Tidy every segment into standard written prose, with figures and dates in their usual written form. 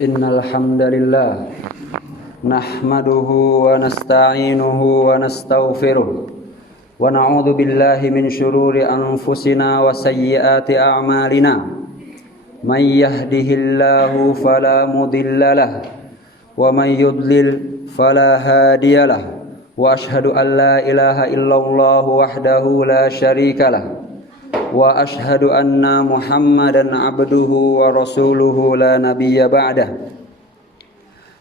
Innal hamdalillah nahmaduhu wa nasta'inuhu wa nastaghfiruh wa na'udzu billahi min shururi anfusina wa sayyiati a'malina. May yahdihillahu fala mudilla lahu wa may yudlil fala hadiya lahu. Wa ashhadu an la ilaha illallah wahdahu la syarika lahu wa ashhadu anna Muhammadan abduhu wa rasuluhu la nabiyya ba'dah.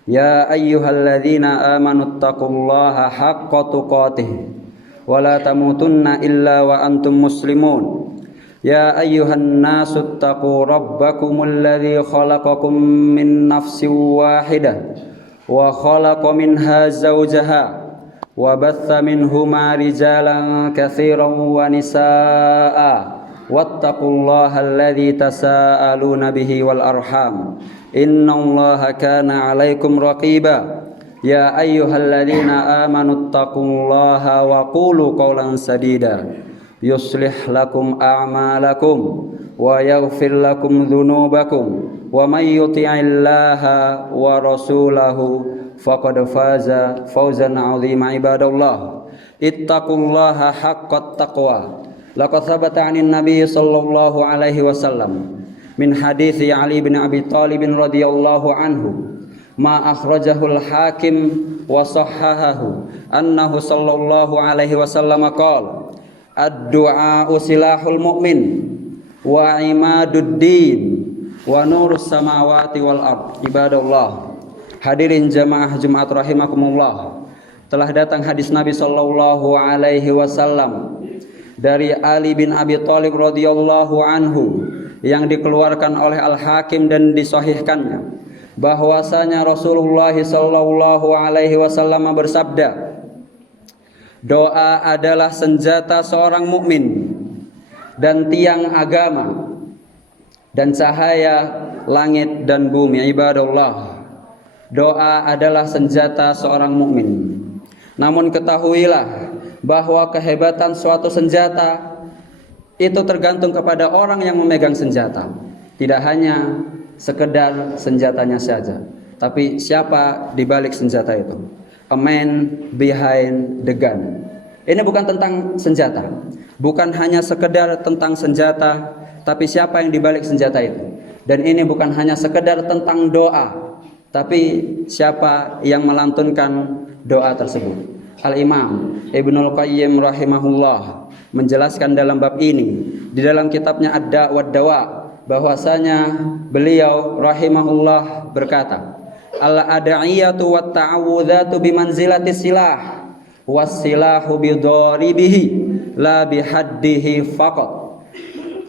Ya ayyuhalladzina amanu taqullaha haqqa tuqatih wa la tamutunna illa wa antum muslimun. Ya ayyuhan nasu taqu rabbakumul ladzi khalaqakum min nafsin wahidah wa khalaqa minha zawjaha wa batha minhuma rijalan katsiran wa nisaa'a wattaqullaha alladzi tasaaluna bihi wal arham innallaha kana 'alaikum raqiba. Ya ayyuhalladzina amanu taqullaha wa qulu qawlan sadida yuslih lakum a'malakum wa yaghfir lakum dhunubakum wa may yuti'illaha wa rasulahu faqad faza fawzan 'azima. Ibadallah, ittaqullaha haqqat taqwa. Laqad thabata 'anil nabiy sallallahu alaihi wasallam min hadithi Ali bin Abi Thalib radhiyallahu anhu ma akhrajahu al-Hakim wa sahhahahu annahu sallallahu alaihi wasallam qala ad-du'a silahul mu'min wa imaduddin wa nurus samawati wal ard. Ibadallah, hadirin jamaah Jumat rahimakumullah, telah datang hadis Nabi sallallahu alaihi wasallam dari Ali bin Abi Thalib radhiyallahu anhu yang dikeluarkan oleh Al-Hakim dan disahihkannya bahwasanya Rasulullah sallallahu alaihi wasallam bersabda, doa adalah senjata seorang mukmin dan tiang agama dan cahaya langit dan bumi. Ibadallah, doa adalah senjata seorang mukmin. Namun ketahuilah bahwa kehebatan suatu senjata itu tergantung kepada orang yang memegang senjata. Tidak hanya sekedar senjatanya saja, tapi siapa di balik senjata itu. A man behind the gun. Ini bukan tentang senjata, bukan hanya sekedar tentang senjata, tapi siapa yang di balik senjata itu. Dan ini bukan hanya sekedar tentang doa, tapi siapa yang melantunkan doa tersebut. Al-Imam Ibnul Qayyim rahimahullah menjelaskan dalam bab ini di dalam kitabnya Ad-Da' wad Dawa bahwasanya beliau rahimahullah berkata, al-ad'iyatu wat ta'awudzatu bimanzilati silah was silahu bidaribihi la bihaddihi faqat.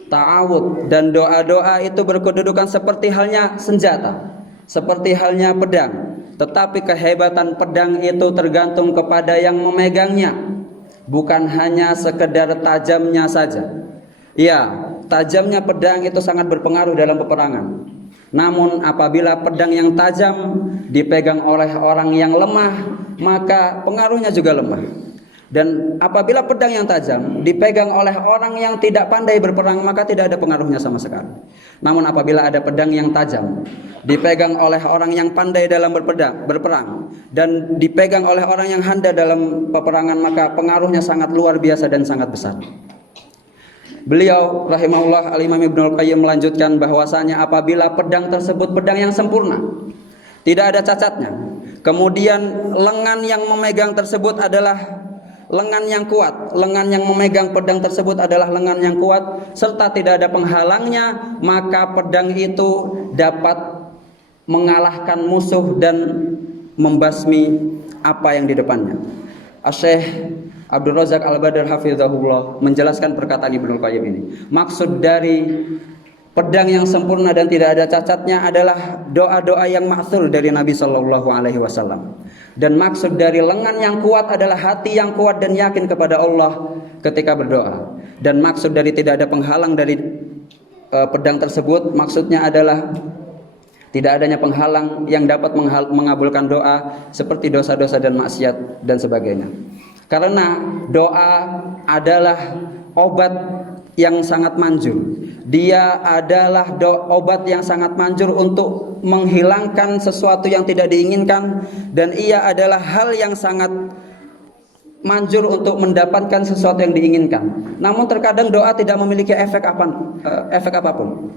Ta'awud dan doa-doa itu berkedudukan seperti halnya senjata, seperti halnya pedang. Tetapi kehebatan pedang itu tergantung kepada yang memegangnya, bukan hanya sekedar tajamnya saja. Ya, tajamnya pedang itu sangat berpengaruh dalam peperangan. Namun apabila pedang yang tajam dipegang oleh orang yang lemah, maka pengaruhnya juga lemah. Dan apabila pedang yang tajam dipegang oleh orang yang tidak pandai berperang, maka tidak ada pengaruhnya sama sekali. Namun apabila ada pedang yang tajam dipegang oleh orang yang pandai dalam berperang dan dipegang oleh orang yang handal dalam peperangan, maka pengaruhnya sangat luar biasa dan sangat besar. Beliau rahimahullah Al-Imam Ibnul Qayyim melanjutkan bahwasanya apabila pedang tersebut pedang yang sempurna, tidak ada cacatnya, kemudian lengan yang memegang tersebut adalah lengan yang kuat, lengan yang memegang pedang tersebut adalah lengan yang kuat serta tidak ada penghalangnya, maka pedang itu dapat mengalahkan musuh dan membasmi apa yang di depannya. Syekh Abdul Razak Al-Badr hafizahullah menjelaskan perkataan Ibnul Qayyim ini. Maksud dari pedang yang sempurna dan tidak ada cacatnya adalah doa-doa yang ma'thur dari Nabi sallallahu alaihi wasallam. Dan maksud dari lengan yang kuat adalah hati yang kuat dan yakin kepada Allah ketika berdoa. Dan maksud dari tidak ada penghalang dari pedang tersebut, maksudnya adalah tidak adanya penghalang yang dapat mengabulkan doa seperti dosa-dosa dan maksiat dan sebagainya. Karena doa adalah obat yang sangat manjur. Dia adalah obat yang sangat manjur untuk menghilangkan sesuatu yang tidak diinginkan, dan ia adalah hal yang sangat manjur untuk mendapatkan sesuatu yang diinginkan. Namun terkadang doa tidak memiliki efek apapun.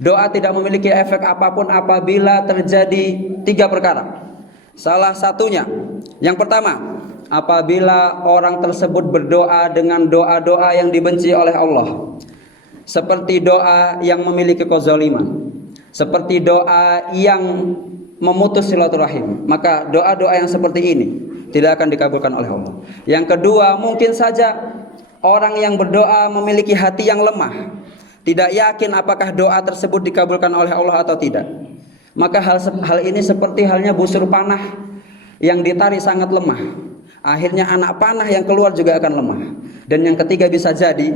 Doa tidak memiliki efek apapun apabila terjadi 3 perkara. Salah satunya, yang pertama, apabila orang tersebut berdoa dengan doa-doa yang dibenci oleh Allah, seperti doa yang memiliki kezaliman, seperti doa yang memutus silaturahim, maka doa-doa yang seperti ini tidak akan dikabulkan oleh Allah. Yang kedua, mungkin saja orang yang berdoa memiliki hati yang lemah, tidak yakin apakah doa tersebut dikabulkan oleh Allah atau tidak. Maka hal ini seperti halnya busur panah yang ditarik sangat lemah. Akhirnya anak panah yang keluar juga akan lemah. Dan yang ketiga, bisa jadi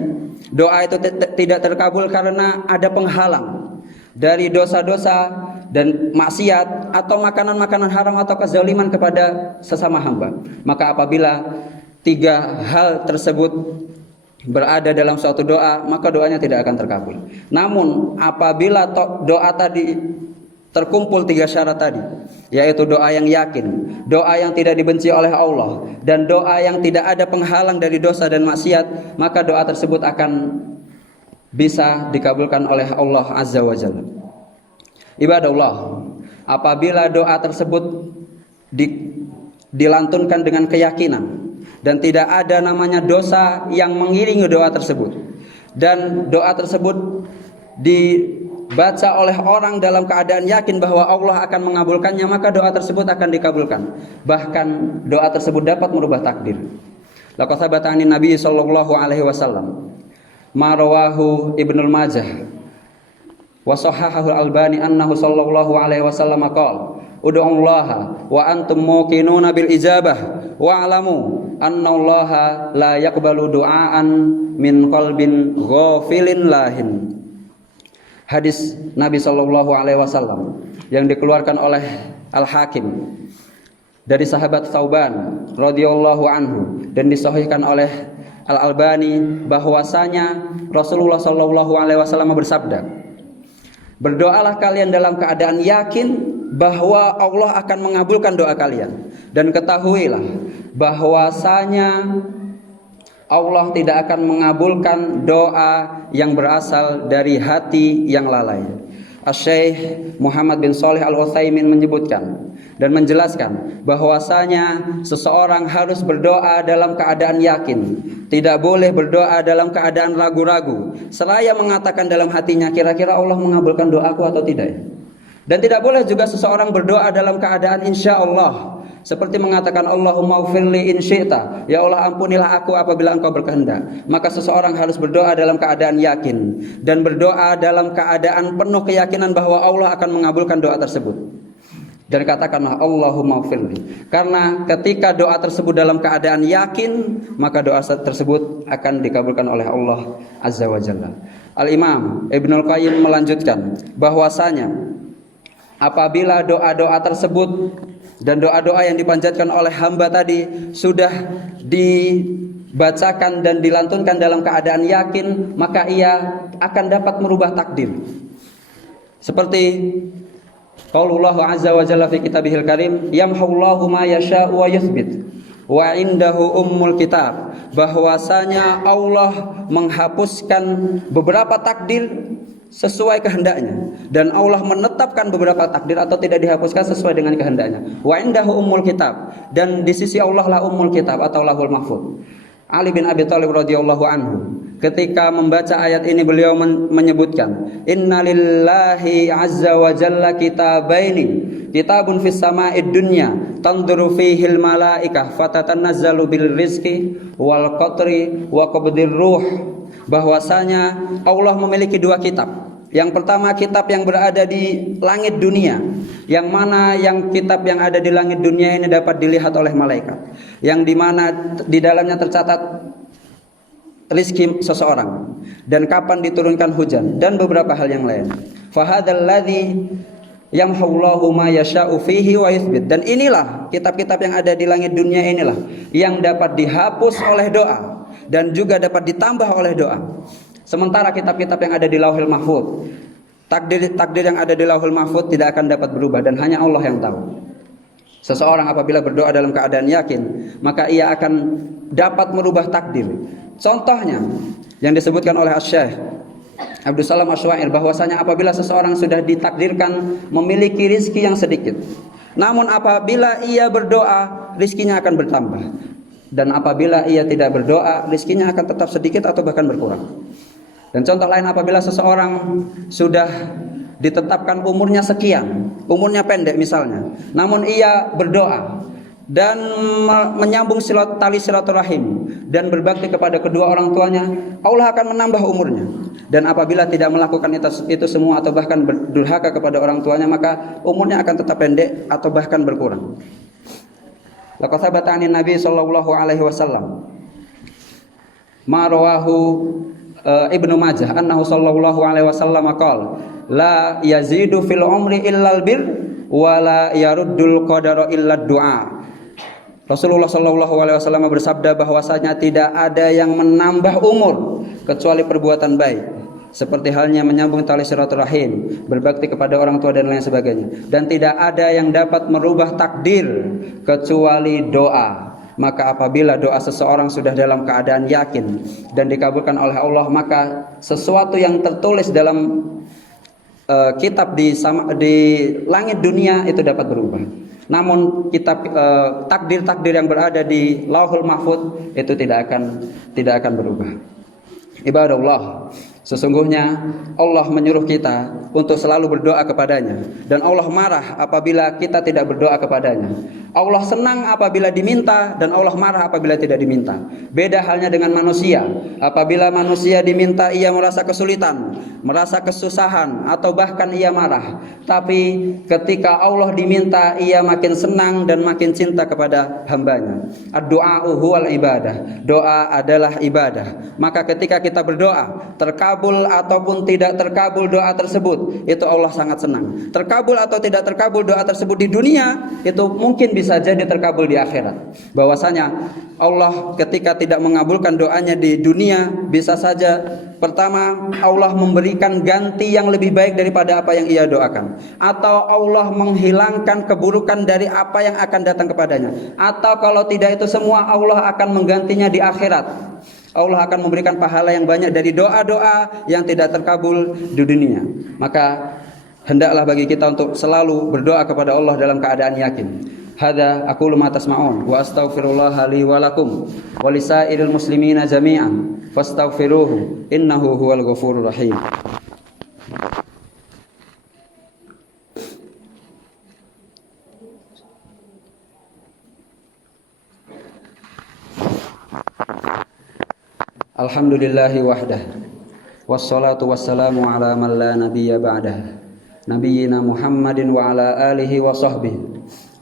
doa itu tidak terkabul karena ada penghalang dari dosa-dosa dan maksiat atau makanan-makanan haram atau kezaliman kepada sesama hamba. Maka apabila 3 hal tersebut berada dalam suatu doa, maka doanya tidak akan terkabul. Namun apabila doa tadi terkumpul 3 syarat tadi, yaitu doa yang yakin, doa yang tidak dibenci oleh Allah, dan doa yang tidak ada penghalang dari dosa dan maksiat, maka doa tersebut akan bisa dikabulkan oleh Allah Azza wa Jalla. Ibadallah, apabila doa tersebut dilantunkan dengan keyakinan dan tidak ada namanya dosa yang mengiringi doa tersebut, dan doa tersebut dibaca oleh orang dalam keadaan yakin bahwa Allah akan mengabulkannya, maka doa tersebut akan dikabulkan. Bahkan doa tersebut dapat merubah takdir. Laqad tsabata 'anin Nabi sallallahu alaihi wasallam ma rawahu Ibnu Majah wa sahahahu Al-Albani annahu sallallahu alaihi wasallam qala ud'ullaha wa antum muqinuna bil ijabah wa alamu annallaha la yaqbalu du'aan min qalbin ghafilin lahin. Hadis Nabi sallallahu alaihi wasallam yang dikeluarkan oleh Al-Hakim dari sahabat Tsauban radhiyallahu anhu dan disahihkan oleh Al-Albani, bahwasanya Rasulullah sallallahu alaihi wasallam bersabda, berdoalah kalian dalam keadaan yakin bahwa Allah akan mengabulkan doa kalian, dan ketahuilah bahwasanya Allah tidak akan mengabulkan doa yang berasal dari hati yang lalai. Asy-Syaikh Muhammad bin Shalih Al-Utsaimin menyebutkan dan menjelaskan bahwasanya seseorang harus berdoa dalam keadaan yakin, tidak boleh berdoa dalam keadaan ragu-ragu, seraya mengatakan dalam hatinya, kira-kira Allah mengabulkan doaku atau tidak. Dan tidak boleh juga seseorang berdoa dalam keadaan insya Allah, seperti mengatakan Allahumma ghfirli in syi'ta, ya Allah ampunilah aku apabila engkau berkehendak. Maka seseorang harus berdoa dalam keadaan yakin dan berdoa dalam keadaan penuh keyakinan bahwa Allah akan mengabulkan doa tersebut. Dan katakanlah Allahumma ghfirli, karena ketika doa tersebut dalam keadaan yakin, maka doa tersebut akan dikabulkan oleh Allah Azza wa Jalla. Al-Imam Ibnul Qayyim melanjutkan bahwasanya apabila doa-doa tersebut dan doa-doa yang dipanjatkan oleh hamba tadi sudah dibacakan dan dilantunkan dalam keadaan yakin, maka ia akan dapat merubah takdir. Seperti qaulullah azza wa jalla fi kitabihil karim, yamhullahu ma yasha'u wa yuthbit wa indahu ummul kitab, bahwasanya Allah menghapuskan beberapa takdir sesuai kehendaknya, dan Allah menetapkan beberapa takdir atau tidak dihapuskan sesuai dengan kehendaknya. Wa indahu ummul kitab, dan di sisi Allah lah ummul kitab atau lahul mahfuz. Ali bin Abi Thalib radhiyallahu anhu ketika membaca ayat ini, beliau menyebutkan, innalillahi azza wa jalla kitabaini, kitabun fis sama'id dunya tanduru fihil malaikah fatatanazzalu bil rizqi wal qatri wa qabdir ruh. Bahwasanya Allah memiliki 2 kitab. Yang pertama, kitab yang berada di langit dunia, yang mana yang kitab yang ada di langit dunia ini dapat dilihat oleh malaikat, yang dimana di dalamnya tercatat rizki seseorang dan kapan diturunkan hujan dan beberapa hal yang lain. Fahadzal ladzi yamhullahu ma yasha'u fihi wa yuthbit, dan inilah kitab-kitab yang ada di langit dunia inilah yang dapat dihapus oleh doa dan juga dapat ditambah oleh doa. Sementara kitab-kitab yang ada di Lauhul Mahfuz, takdir yang ada di Lauhul Mahfuz tidak akan dapat berubah dan hanya Allah yang tahu. Seseorang apabila berdoa dalam keadaan yakin, maka ia akan dapat merubah takdir. Contohnya yang disebutkan oleh Asy-Syaikh Abdus Salam Asy-Syu'air, bahwasanya apabila seseorang sudah ditakdirkan memiliki rizki yang sedikit, namun apabila ia berdoa, rizkinya akan bertambah. Dan apabila ia tidak berdoa, rizkinya akan tetap sedikit atau bahkan berkurang. Dan contoh lain, apabila seseorang sudah ditetapkan umurnya sekian, umurnya pendek misalnya, namun ia berdoa dan menyambung tali silaturahim dan berbakti kepada kedua orang tuanya, Allah akan menambah umurnya. Dan apabila tidak melakukan itu semua atau bahkan berdurhaka kepada orang tuanya, maka umurnya akan tetap pendek atau bahkan berkurang. Laqad thabata 'anin Nabi sallallahu alaihi wasallam ma rawahu Ibnu Majah annahu sallallahu alaihi wasallam qala la yazidu fil umri illal bir wa la yaruddul qadara illa du'a. Rasulullah sallallahu alaihi wasallam bersabda bahwasanya tidak ada yang menambah umur kecuali perbuatan baik, seperti halnya menyambung tali silaturahim, berbakti kepada orang tua dan lain sebagainya. Dan tidak ada yang dapat merubah takdir kecuali doa. Maka apabila doa seseorang sudah dalam keadaan yakin dan dikabulkan oleh Allah, maka sesuatu yang tertulis dalam kitab di langit dunia itu dapat berubah. Namun kitab takdir-takdir yang berada di Lauhul Mahfuz itu tidak akan berubah. Ibadallah, sesungguhnya Allah menyuruh kita untuk selalu berdoa kepadanya, dan Allah marah apabila kita tidak berdoa kepadanya. Allah senang apabila diminta dan Allah marah apabila tidak diminta. Beda halnya dengan manusia. Apabila manusia diminta, ia merasa kesulitan, merasa kesusahan, atau bahkan ia marah. Tapi ketika Allah diminta, ia makin senang dan makin cinta kepada hambanya. Ad-du'a'u huwal ibadah. Doa adalah ibadah. Maka ketika kita berdoa, terkabul ataupun tidak terkabul doa tersebut, itu Allah sangat senang. Terkabul atau tidak terkabul doa tersebut di dunia, itu mungkin bisa jadi terkabul di akhirat. Bahwasanya Allah ketika tidak mengabulkan doanya di dunia, bisa saja pertama Allah memberikan ganti yang lebih baik daripada apa yang ia doakan, atau Allah menghilangkan keburukan dari apa yang akan datang kepadanya, atau kalau tidak itu semua, Allah akan menggantinya di akhirat. Allah akan memberikan pahala yang banyak dari doa-doa yang tidak terkabul di dunia. Maka hendaklah bagi kita untuk selalu berdoa kepada Allah dalam keadaan yakin. Hadza aqulu ma tasma'un wa astaghfirullah li wa lakum wa lisairil muslimina jami'an fastaghfiruhu innahu huwal ghafurur rahim. Alhamdulillahi wahdah, wassalatu wassalamu ala man la nabiyya ba'dah, nabiyyina Muhammadin wa ala alihi wa sahbihi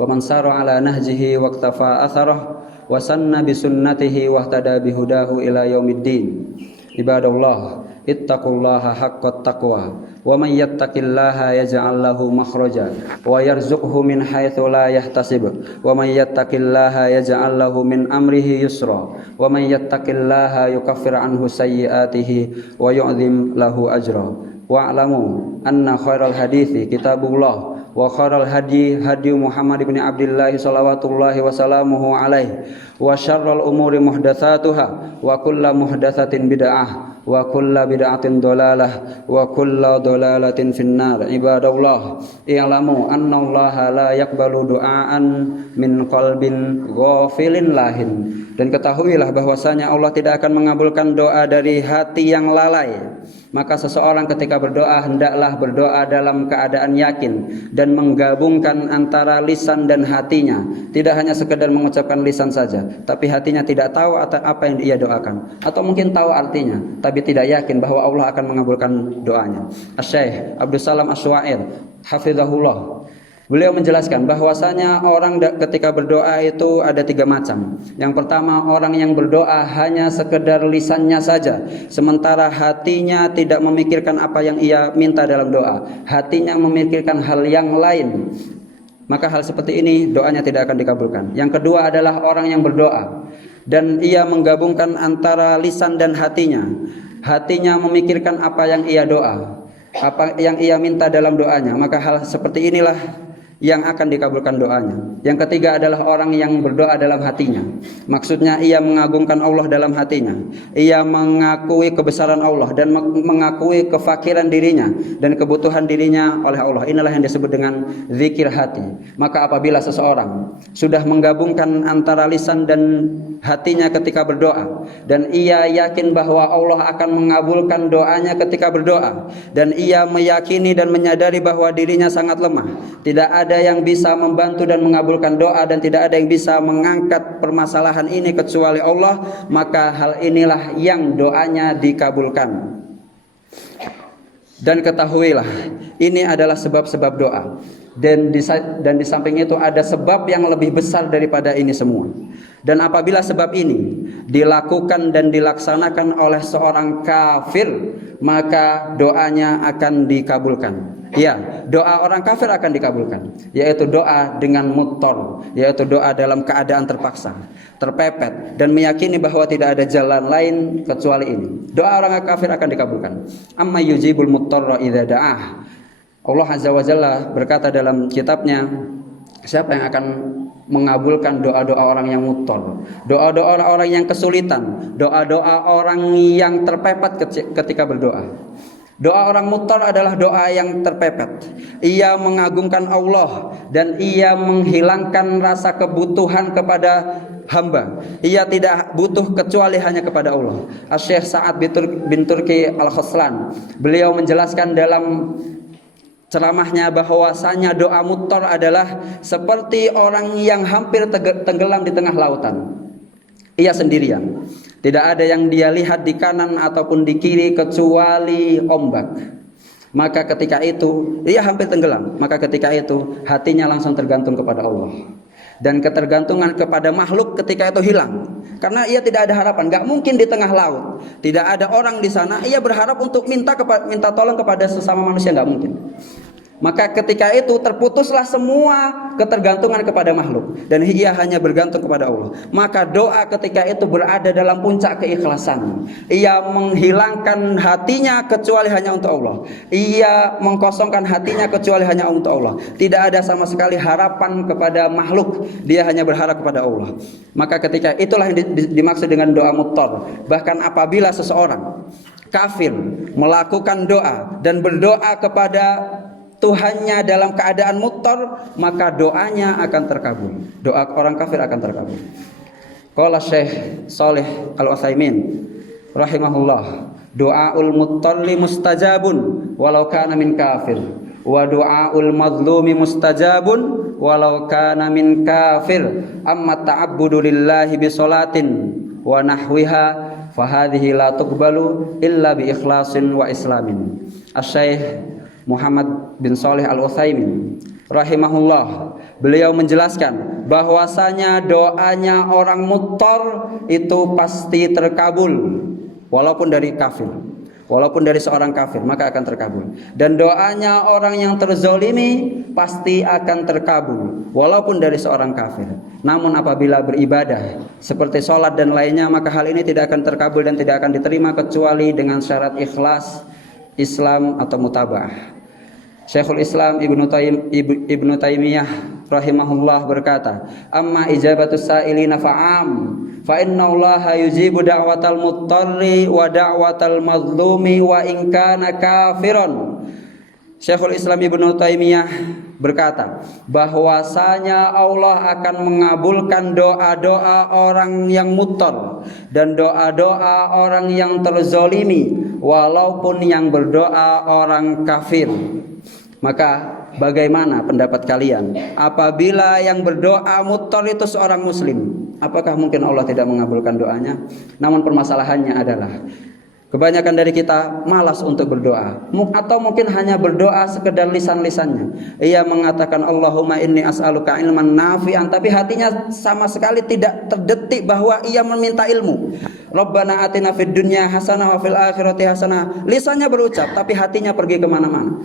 wa man sara ala nahjihi wa iktafa atharah wa sanna bi sunnatihi wa ihtada bihudahu ila yaumiddin. Ibadallah, ittaqullaha haqqat taqwa wa man yattaqillaha yaj'al lahu makhraja wa yarzuqhu min haitsu la yahtasib wa man yattaqillaha yaj'al lahu min amrihi yusra wa man yattaqillaha yukaffir anhu sayyi'atihi wa yu'dhim lahu ajra. Wa'lamu anna khairal hadithi kitabullah wa khairal hadi hadi Muhammad ibn Abdullah salawatullahi wa salamuhu alaihi wa syarrul umuri muhdatsatuha wa kullu muhdatsatin bid'ah wa kullu bid'atin dolalah wa kullu dolalatin finnar. Ibadallah, i'lamu annallaha la yaqbalu du'aan min qalbin ghafilin lahin. Dan ketahuilah bahwasanya Allah tidak akan mengabulkan doa dari hati yang lalai. Maka seseorang ketika berdoa hendaklah berdoa dalam keadaan yakin dan menggabungkan antara lisan dan hatinya. Tidak hanya sekedar mengucapkan lisan saja, tapi hatinya tidak tahu apa yang ia doakan, atau mungkin tahu artinya tapi tidak yakin bahwa Allah akan mengabulkan doanya. Asy-Syaikh Abdus Salam Asy-Syu'air hafizahullah, beliau menjelaskan bahwasanya orang ketika berdoa itu ada 3 macam. Yang pertama, orang yang berdoa hanya sekedar lisannya saja, sementara hatinya tidak memikirkan apa yang ia minta dalam doa. Hatinya memikirkan hal yang lain. Maka hal seperti ini doanya tidak akan dikabulkan. Yang kedua adalah orang yang berdoa dan ia menggabungkan antara lisan dan hatinya. Hatinya memikirkan apa yang ia doa, apa yang ia minta dalam doanya, maka hal seperti inilah yang akan dikabulkan doanya. Yang ketiga adalah orang yang berdoa dalam hatinya. Maksudnya ia mengagungkan Allah dalam hatinya. Ia mengakui kebesaran Allah dan mengakui kefakiran dirinya dan kebutuhan dirinya oleh Allah. Inilah yang disebut dengan zikir hati. Maka apabila seseorang sudah menggabungkan antara lisan dan hatinya ketika berdoa, dan ia yakin bahwa Allah akan mengabulkan doanya ketika berdoa, dan ia meyakini dan menyadari bahwa dirinya sangat lemah, tidak ada yang bisa membantu dan mengabulkan doa, dan tidak ada yang bisa mengangkat permasalahan ini kecuali Allah, maka hal inilah yang doanya dikabulkan. Dan ketahuilah, ini adalah sebab-sebab doa, dan di samping itu ada sebab yang lebih besar daripada ini semua. Dan apabila sebab ini dilakukan dan dilaksanakan oleh seorang kafir, maka doanya akan dikabulkan. Ya, doa orang kafir akan dikabulkan, yaitu doa dengan muttor, yaitu doa dalam keadaan terpaksa, terpepet, dan meyakini bahwa tidak ada jalan lain kecuali ini. Doa orang kafir akan dikabulkan. Amma yujibul muttarra idza da'ah. Allah Azza wa Jalla berkata dalam kitabnya, siapa yang akan mengabulkan doa-doa orang yang muttor, doa-doa orang yang kesulitan, doa-doa orang yang terpepet ketika berdoa. Doa orang muttar adalah doa yang terpepet. Ia mengagungkan Allah dan ia menghilangkan rasa kebutuhan kepada hamba. Ia tidak butuh kecuali hanya kepada Allah. Syekh Sa'ad bin Turki Al-Khoslan, beliau menjelaskan dalam ceramahnya bahwasanya doa muttar adalah seperti orang yang hampir tenggelam di tengah lautan. Ia sendirian, tidak ada yang dia lihat di kanan ataupun di kiri kecuali ombak. Maka ketika itu ia hampir tenggelam. Maka ketika itu hatinya langsung tergantung kepada Allah, dan ketergantungan kepada makhluk ketika itu hilang, karena ia tidak ada harapan. Gak mungkin di tengah laut tidak ada orang di sana ia berharap untuk minta tolong kepada sesama manusia, gak mungkin. Maka ketika itu terputuslah semua ketergantungan kepada makhluk, dan ia hanya bergantung kepada Allah. Maka doa ketika itu berada dalam puncak keikhlasan. Ia menghilangkan hatinya kecuali hanya untuk Allah. Ia mengkosongkan hatinya kecuali hanya untuk Allah. Tidak ada sama sekali harapan kepada makhluk, dia hanya berharap kepada Allah. Maka ketika itulah yang dimaksud dengan doa muttar. Bahkan apabila seseorang kafir melakukan doa dan berdoa kepada Tuhannya dalam keadaan muttar, maka doanya akan terkabul. Doa orang kafir akan terkabul. Qala Syekh Shalih Al-Utsaimin rahimahullah, doaul muttalli mustajabun walau kana min kafir, wa doaul mazlumi mustajabun walau kana min kafir. Amma ta'abbudu lillahi bi sholatin wa nahwiha fahadhihi la tuqbalu illa bi ikhlasin wa islamin. Asy-Syaikh Muhammad bin Shalih Al-Utsaimin rahimahullah, beliau menjelaskan bahwasanya doanya orang muttar itu pasti terkabul, walaupun dari kafir, walaupun dari seorang kafir, maka akan terkabul. Dan doanya orang yang terzolimi pasti akan terkabul, walaupun dari seorang kafir. Namun apabila beribadah seperti sholat dan lainnya, maka hal ini tidak akan terkabul dan tidak akan diterima kecuali dengan syarat ikhlas, Islam atau mutaba'ah. Syekhul Islam Ibnu Taimiyah rahimahullah berkata, amma ijabatus sa'ilina fa'am fa innallaha yujibu da'watal muttarri wa da'watal mazlumi wa in kana kafiron. Syekhul Islam Ibnu Taimiyah berkata bahwasanya Allah akan mengabulkan doa-doa orang yang muttar dan doa-doa orang yang terzolimi, walaupun yang berdoa orang kafir. Maka bagaimana pendapat kalian apabila yang berdoa muttar itu seorang muslim? Apakah mungkin Allah tidak mengabulkan doanya? Namun permasalahannya adalah kebanyakan dari kita malas untuk berdoa, atau mungkin hanya berdoa sekedar lisan-lisannya. Ia mengatakan Allahumma inni as'aluka ilman nafi'an, tapi hatinya sama sekali tidak terdetik bahwa ia meminta ilmu. Rabbana atina fid dunya hasanah wa fil akhirati hasanah. Lisannya berucap tapi hatinya pergi kemana-mana.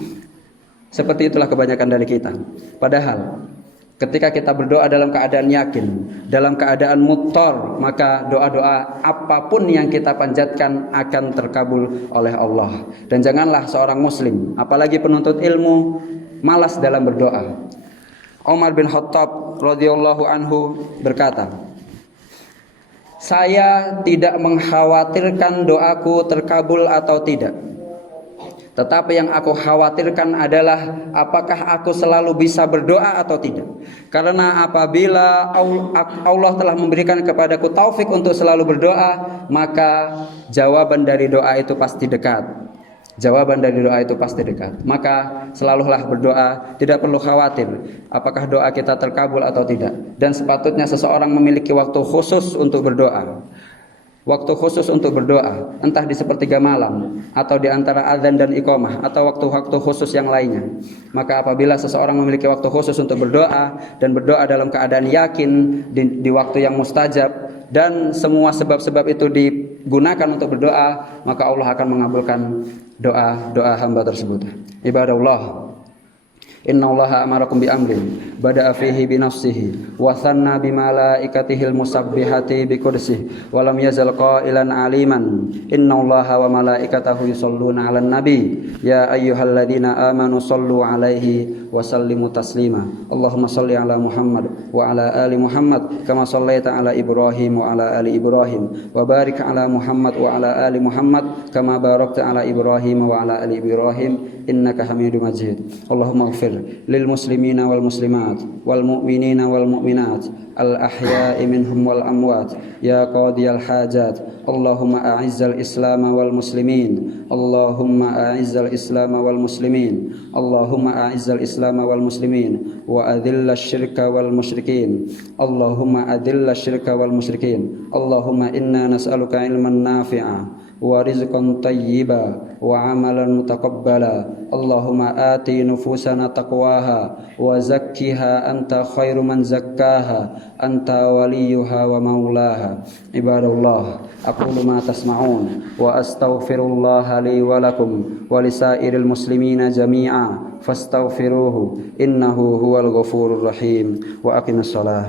Seperti itulah kebanyakan dari kita. Padahal Ketika kita berdoa dalam keadaan yakin, dalam keadaan muttar, maka doa-doa apapun yang kita panjatkan akan terkabul oleh Allah. Dan janganlah seorang muslim, apalagi penuntut ilmu, malas dalam berdoa. Umar bin Khattab radhiyallahu anhu berkata, saya tidak mengkhawatirkan doaku terkabul atau tidak. Tetapi yang aku khawatirkan adalah apakah aku selalu bisa berdoa atau tidak. Karena apabila Allah telah memberikan kepadaku taufik untuk selalu berdoa, maka jawaban dari doa itu pasti dekat. Jawaban dari doa itu pasti dekat. Maka selalulah berdoa, tidak perlu khawatir apakah doa kita terkabul atau tidak. Dan sepatutnya seseorang memiliki waktu khusus untuk berdoa. Waktu khusus untuk berdoa, entah di sepertiga malam atau di antara azan dan iqamah atau waktu-waktu khusus yang lainnya. Maka apabila seseorang memiliki waktu khusus untuk berdoa dan berdoa dalam keadaan yakin di waktu yang mustajab dan semua sebab-sebab itu digunakan untuk berdoa, maka Allah akan mengabulkan doa-doa hamba tersebut. Ibadallah, inna allaha amarakum bi amrin bada'a fihi bi nafsihi wa thanna bi malaikatihil musabbihati bi qudsihi wa lam yazal qailan aliman inna allaha wa malaikatahu yusholluna 'alan nabi ya ayyuhalladzina amanu shallu 'alaihi wa sallimu taslima Allahumma shalli 'ala Muhammad wa 'ala ali Muhammad kama shallaita 'ala Ibrahim wa 'ala ali Ibrahim wa barik 'ala Muhammad wa 'ala ali Muhammad kama barakta 'ala Ibrahim wa 'ala ali Ibrahim innaka Hamidum Majid. Allahumma ighfir lil muslimina wal muslimat wal mu'minina wal mu'minat al ahya'i minhum wal amwat ya qadiyal hajat. Allahumma a'izzal islam wal muslimin. Allahumma a'izzal islam wal muslimin. Allahumma a'izzal islam wal muslimin wa adhillash syirka wal musyrikin. Allahumma adhillash syirka wal musyrikin. Allahumma inna nas'aluka ilman nafi'a wa rizqan tayyiba wa amalan mutaqabbala. Allahumma ati nufusana taqwaha wa zakkiha anta khairu man zakkaha anta waliyuha wa maulaha. Ibadallah, aqulu ma tasma'un wa astaghfirullaha li wa lakum wa lisairil muslimina jami'a fastaghfiruhu innahu huwal ghafurur rahim. Wa aqimus shalah.